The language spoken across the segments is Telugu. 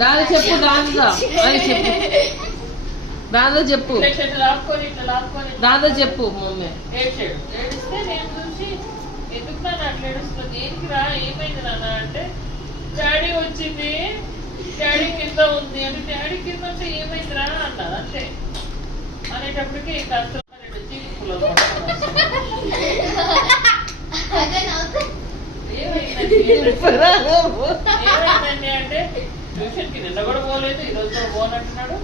దాని చెప్పు దాంతో చెప్పు దాంతో చెప్పు మమ్మీ ఏడిస్తే నేను చూసి ఎందుకు నాన్న అట్లా ఏడుస్తున్నా దేనికి రా ఏమైంది నాన్న అంటే డాడీ వచ్చింది డాడీ కింద ఉంది అంటే డాడీ కింద అంటే ఏమైంది రా అన్నది అంతే అనేటప్పటికి ఏమైందండి అంటే ట్యూషన్ కి నిన్న కూడా పోలేదు ఈ రోజు కూడా పోనంటున్నాడు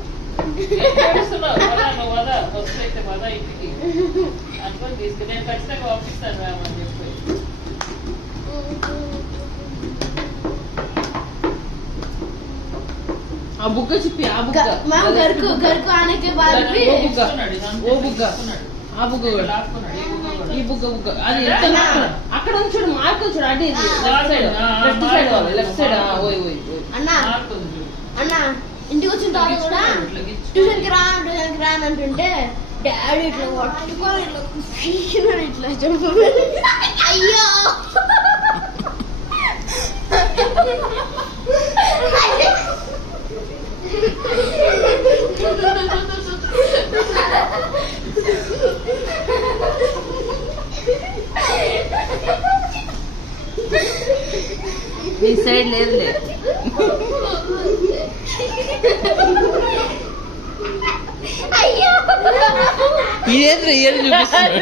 ఏడుస్తున్నావు వదా నువ్వు వదా బస్సు అయితే వదా ఇంటికి అనుకొని తీసుకుని నేను ఖచ్చితంగా పంపిస్తాను మ్యామ్ అని చెప్పి ఆ బుగ్గ చెప్పి ఆ బుగ్గ ఓ బుగ్గ ఆ బుగ్గ కూడా ఈ బుగ్గ అది అక్కడ చూడు మార్క్ చూడు అంటే లెఫ్ట్ సైడ్ అన్నా ఇంటికి వచ్చిన తర్వాత కూడా ట్యూషన్ కి రాను అంటుంటే డాడీ ఇట్లా పట్టుకొని ఇట్లా చెప్పు అయ్యో ఈ సైడ్ లేదులే అయ్యో ఏది చూపిస్తుంది